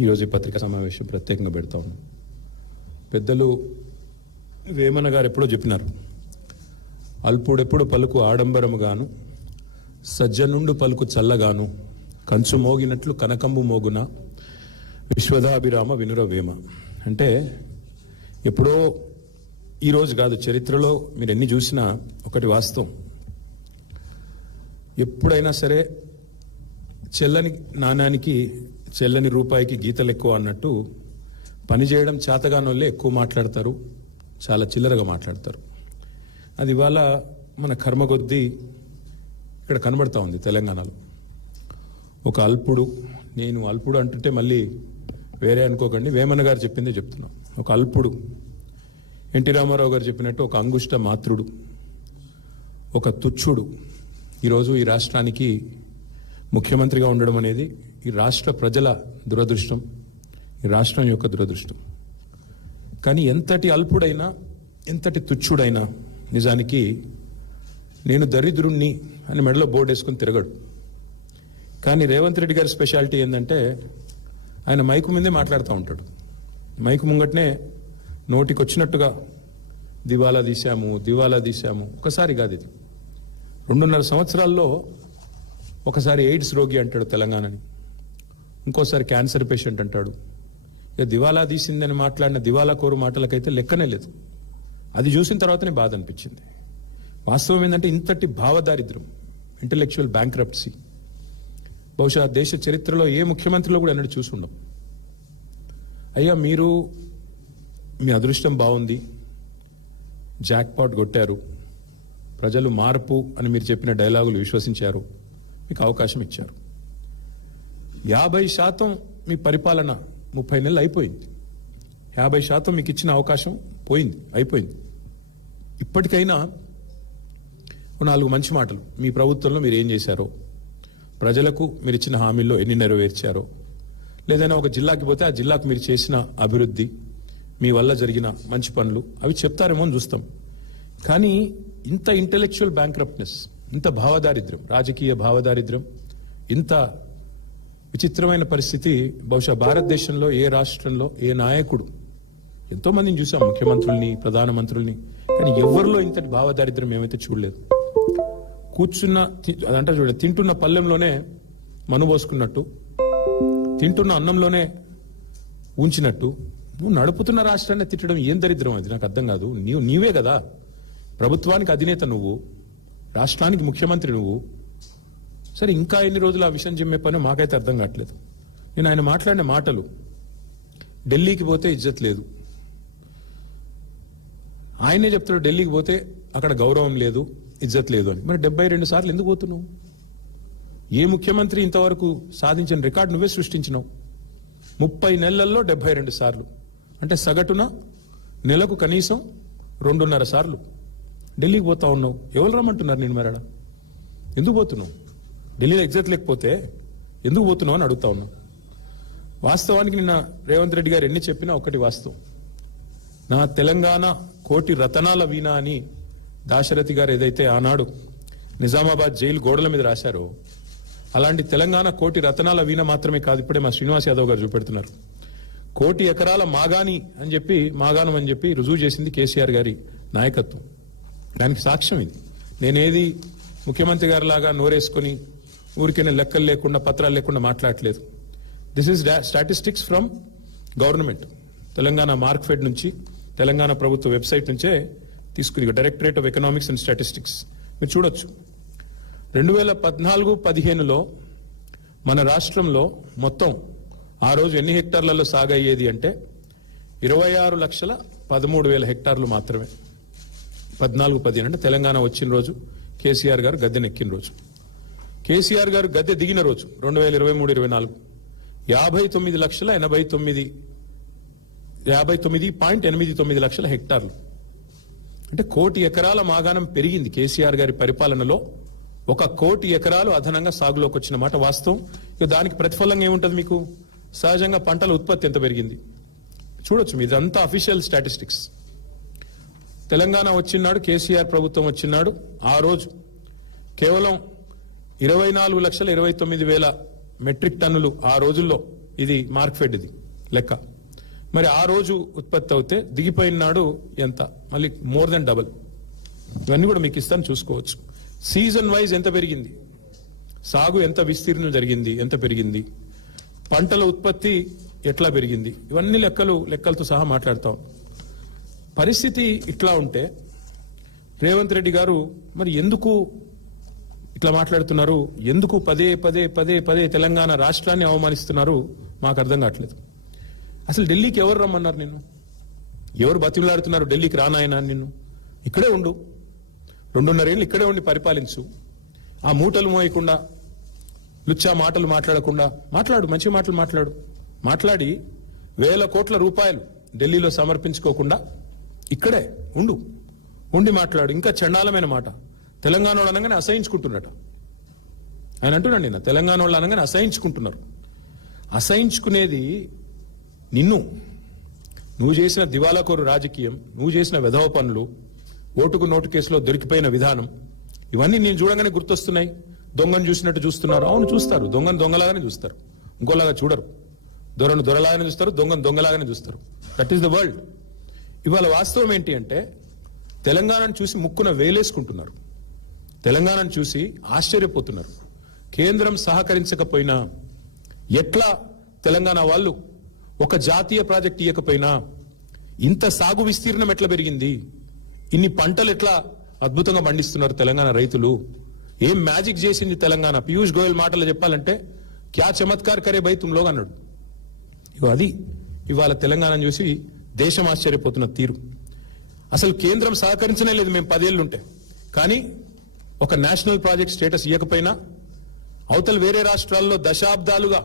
ఈరోజు ఈ పత్రికా సమావేశం ప్రత్యేకంగా పెడతా ఉన్నాం. పెద్దలు వేమన గారు ఎప్పుడో చెప్పినారు, అల్పుడెప్పుడు పలుకు ఆడంబరముగాను, సజ్జనుండు పలుకు చల్లగాను, కంచు మోగినట్లు కనకంబు మోగున, విశ్వదాభిరామ వినుర వేమ. అంటే ఎప్పుడో ఈరోజు కాదు, చరిత్రలో మీరు ఎన్ని చూసినా ఒకటి వాస్తవం, ఎప్పుడైనా సరే చెల్లని నాణానికి చెల్లని రూపాయికి గీతలు ఎక్కువ అన్నట్టు పనిచేయడం చేతగానోళ్ళే ఎక్కువ మాట్లాడతారు, చాలా చిల్లరగా మాట్లాడతారు. అది ఇవాళ మన కర్మ కొద్దీ ఇక్కడ కనబడతా ఉంది తెలంగాణలో. ఒక అల్పుడు, నేను అల్పుడు అంటుంటే మళ్ళీ వేరే అనుకోకండి, వేమన గారు చెప్పిందే చెప్తున్నాం. ఒక అల్పుడు, ఎన్టీ రామారావు గారు చెప్పినట్టు ఒక అంగుష్ట మాత్రుడు, ఒక తుచ్చుడు ఈరోజు ఈ రాష్ట్రానికి ముఖ్యమంత్రిగా ఉండడం అనేది ఈ రాష్ట్ర ప్రజల దురదృష్టం, ఈ రాష్ట్రం యొక్క దురదృష్టం. కానీ ఎంతటి అల్పుడైనా ఎంతటి తుచ్చుడైనా నిజానికి నేను దరిద్రుణ్ణి అని మెడలో బోర్డు వేసుకుని తిరగడు. కానీ రేవంత్ రెడ్డి గారి స్పెషాలిటీ ఏంటంటే ఆయన మైకు ముందే మాట్లాడుతూ ఉంటాడు. మైకు ముంగట్నే నోటికి వచ్చినట్టుగా దివాలా తీశాము. ఒకసారి కాదు, ఇది 2.5 సంవత్సరాల్లో ఒకసారి ఎయిడ్స్ రోగి అంటాడు తెలంగాణని, ఇంకోసారి క్యాన్సర్ పేషెంట్ అంటాడు. ఇక దివాలా తీసిందని మాట్లాడిన దివాలా కోరు మాటలకైతే లెక్కనే లేదు. అది చూసిన తర్వాతనే బాధ అనిపించింది. వాస్తవం ఏంటంటే ఇంతటి భావదారిద్ర్యం, ఇంటలెక్చువల్ బ్యాంక్రప్ట్సీ బహుశా దేశ చరిత్రలో ఏ ముఖ్యమంత్రిలో కూడా ఎన్నడూ చూసి ఉండం. అయ్యా మీరు మీ అదృష్టం బాగుంది, జాక్పాట్ కొట్టారు, ప్రజలు మార్పు అని మీరు చెప్పిన డైలాగులు విశ్వసించారు, మీకు అవకాశం ఇచ్చారు. 50% మీ పరిపాలన 30 నెలలు అయిపోయింది. 50% మీకు ఇచ్చిన అవకాశం అయిపోయింది. ఇప్పటికైనా 4 మంచి మాటలు, మీ ప్రభుత్వంలో మీరు ఏం చేశారో, ప్రజలకు మీరు ఇచ్చిన హామీల్లో ఎన్ని నెరవేర్చారో, లేదైనా ఒక జిల్లాకి పోతే ఆ జిల్లాకు మీరు చేసిన అభివృద్ధి, మీ వల్ల జరిగిన మంచి పనులు అవి చెప్తారేమో అని చూస్తాం. కానీ ఇంత ఇంటెలెక్చువల్ బ్యాంక్రప్ట్నెస్, ఇంత భావదారిద్ర్యం, రాజకీయ భావదారిద్ర్యం, ఇంత విచిత్రమైన పరిస్థితి బహుశా భారతదేశంలో ఏ రాష్ట్రంలో ఏ నాయకుడు, ఎంతో మందిని చూసాం, ముఖ్యమంత్రుల్ని, ప్రధానమంత్రుల్ని, కానీ ఎవరిలో ఇంతటి భావదారిద్ర్యం ఏమైతే చూడలేదు. కూర్చున్న అదంటే చూడండి, తింటున్న పల్లెంలోనే మనుబోసుకున్నట్టు, తింటున్న అన్నంలోనే ఉంచినట్టు, నువ్వు నడుపుతున్న రాష్ట్రాన్ని తిట్టడం ఏం దరిద్రం? అది నాకు అర్థం కాదు. నీవే కదా ప్రభుత్వానికి అధినేత, నువ్వు రాష్ట్రానికి ముఖ్యమంత్రి, నువ్వు. సరే, ఇంకా ఎన్ని రోజులు ఆ విషయం చెప్పే పని మాకైతే అర్థం కావట్లేదు. నేను ఆయన మాట్లాడిన మాటలు, ఢిల్లీకి పోతే ఇజ్జత్ లేదు, ఆయనే చెప్తాడు ఢిల్లీకి పోతే అక్కడ గౌరవం లేదు, ఇజ్జత్ లేదు అని. మరి 72 సార్లు ఎందుకు పోతున్నావు? ఏ ముఖ్యమంత్రి ఇంతవరకు సాధించిన రికార్డు నువ్వే సృష్టించినావు. 30 నెలల్లో 72 సార్లు అంటే సగటున నెలకు కనీసం 2.5 సార్లు ఢిల్లీకి పోతా ఉన్నావు. ఎవరు రమ్మంటున్నారు నేను? మరడా ఎందుకు పోతున్నావు? ఢిల్లీలో ఎగ్జాక్ట్ లేకపోతే ఎందుకు పోతున్నావు అని అడుగుతా ఉన్నా. వాస్తవానికి నిన్న రేవంత్ రెడ్డి గారు ఎన్ని చెప్పినా ఒకటి వాస్తవం. నా తెలంగాణ కోటి రతనాల వీణ అని దాశరథి గారు ఏదైతే ఆనాడు నిజామాబాద్ జైలు గోడల మీద రాశారో, అలాంటి తెలంగాణ కోటి రతనాల వీణ మాత్రమే కాదు, ఇప్పుడే మా శ్రీనివాస్ యాదవ్ గారు చూపెడుతున్నారు, 1 కోటి ఎకరాల మాగాని అని చెప్పి, మాగాణం అని చెప్పి రుజువు చేసింది కేసీఆర్ గారి నాయకత్వం. దానికి సాక్ష్యం ఇది. నేనేది ముఖ్యమంత్రి గారి లాగా నోరేసుకొని ఊరికైనా లెక్కలు లేకుండా పత్రాలు లేకుండా మాట్లాడలేదు. This is statistics from government, Telangana Markfed నుంచి, తెలంగాణ ప్రభుత్వ వెబ్సైట్ నుంచే తీసుకుని, directorate of economics and statistics మీరు చూడొచ్చు. 2014-15లో మన రాష్ట్రంలో మొత్తం ఆ రోజు ఎన్ని హెక్టార్లలో సాగు అయ్యేది అంటే 26,13,000 హెక్టార్లు మాత్రమే. 14-15 అంటే తెలంగాణ వచ్చిన రోజు, కేసీఆర్ గారు గద్దెనెక్కిన రోజు. కేసీఆర్ గారు గద్దె దిగిన రోజు 2023-24 59.89 లక్షల హెక్టార్లు అంటే 1 కోటి ఎకరాల మాగాణం పెరిగింది. కేసీఆర్ గారి పరిపాలనలో 1 కోటి ఎకరాలు అదనంగా సాగులోకి వచ్చిన మాట వాస్తవం. ఇక దానికి ప్రతిఫలంగా ఏముంటుంది మీకు? సహజంగా పంటల ఉత్పత్తి ఎంత పెరిగింది చూడొచ్చు. మీదంతా అఫీషియల్ స్టాటిస్టిక్స్. తెలంగాణ వచ్చినాడు, కేసీఆర్ ప్రభుత్వం వచ్చినాడు, ఆ రోజు కేవలం 24,29,000 మెట్రిక్ టన్నులు ఆ రోజుల్లో ఇది మార్క్ఫెడ్ ఇది లెక్క. మరి ఆ రోజు ఉత్పత్తి అవుతే దిగిపోయిన నాడు ఎంత, మళ్ళీ మోర్ దెన్ డబుల్. ఇవన్నీ కూడా మీకు ఇస్తాను, చూసుకోవచ్చు. సీజన్ వైజ్ ఎంత పెరిగింది, సాగు ఎంత విస్తీర్ణం జరిగింది, ఎంత పెరిగింది, పంటల ఉత్పత్తి ఎట్లా పెరిగింది, ఇవన్నీ లెక్కలతో సహా మాట్లాడతాం. పరిస్థితి ఇట్లా ఉంటే రేవంత్ రెడ్డి గారు మరి ఎందుకు ఇట్లా మాట్లాడుతున్నారు, ఎందుకు పదే పదే పదే పదే తెలంగాణ రాష్ట్రాన్ని అవమానిస్తున్నారు మాకు అర్థం కావట్లేదు. అసలు ఢిల్లీకి ఎవరు రమ్మన్నారు నిన్ను, ఎవరు బతిమలాడుతున్నారు ఢిల్లీకి రానాయనా, నిన్ను ఇక్కడే ఉండు, 2.5 ఏళ్ళు ఇక్కడే ఉండి పరిపాలించు, ఆ మూటలు మోయకుండా లుచ్చా మాటలు మాట్లాడకుండా మాట్లాడు, మంచి మాటలు మాట్లాడి 1,000 కోట్ల రూపాయలు ఢిల్లీలో సమర్పించుకోకుండా ఇక్కడే ఉండి మాట్లాడు. ఇంకా చండాలమైన మాట, తెలంగాణ వాళ్ళు అనగానే అసహించుకుంటున్నట ఆయన అంటున్నాడు. నిన్న తెలంగాణ వాళ్ళు అనగానే అసహించుకుంటున్నారు. అసహించుకునేది నువ్వు చేసిన దివాలాకోరు రాజకీయం, నువ్వు చేసిన వెధవ పనులు, ఓటుకు నోటు కేసులో దొరికిపోయిన విధానం, ఇవన్నీ నేను చూడగానే గుర్తొస్తున్నాయి. దొంగను చూసినట్టు చూస్తున్నారు. అవును, చూస్తారు. దొంగను దొంగలాగానే చూస్తారు, ఇంకోలాగా చూడరు. దొరను దొరలాగానే చూస్తారు, దొంగను దొంగలాగానే చూస్తారు. That is the world. ఇవాళ వాస్తవం ఏంటి అంటే తెలంగాణను చూసి ముక్కున వేలేసుకుంటున్నారు, తెలంగాణను చూసి ఆశ్చర్యపోతున్నారు. కేంద్రం సహకరించకపోయినా, ఎట్లా తెలంగాణ వాళ్ళు ఒక జాతీయ ప్రాజెక్ట్ ఇవ్వకపోయినా ఇంత సాగు విస్తీర్ణం ఎట్లా పెరిగింది, ఇన్ని పంటలు ఎట్లా అద్భుతంగా పండిస్తున్నారు తెలంగాణ రైతులు, ఏం మ్యాజిక్ చేసింది తెలంగాణ. పీయూష్ గోయల్ మాటలు చెప్పాలంటే క్యా చమత్కార్ కరే భయ్ తుమ్ లోగ్ అన్నాడు. అది ఇవాళ తెలంగాణను చూసి దేశం ఆశ్చర్యపోతున్న తీరు. అసలు కేంద్రం సహకరించనే లేదు మేము 10 ఏళ్ళుంటే. కానీ ఒక నేషనల్ ప్రాజెక్ట్ స్టేటస్ ఇవ్వకపోయినా అవతల వేరే రాష్ట్రాల్లో దశాబ్దాలుగా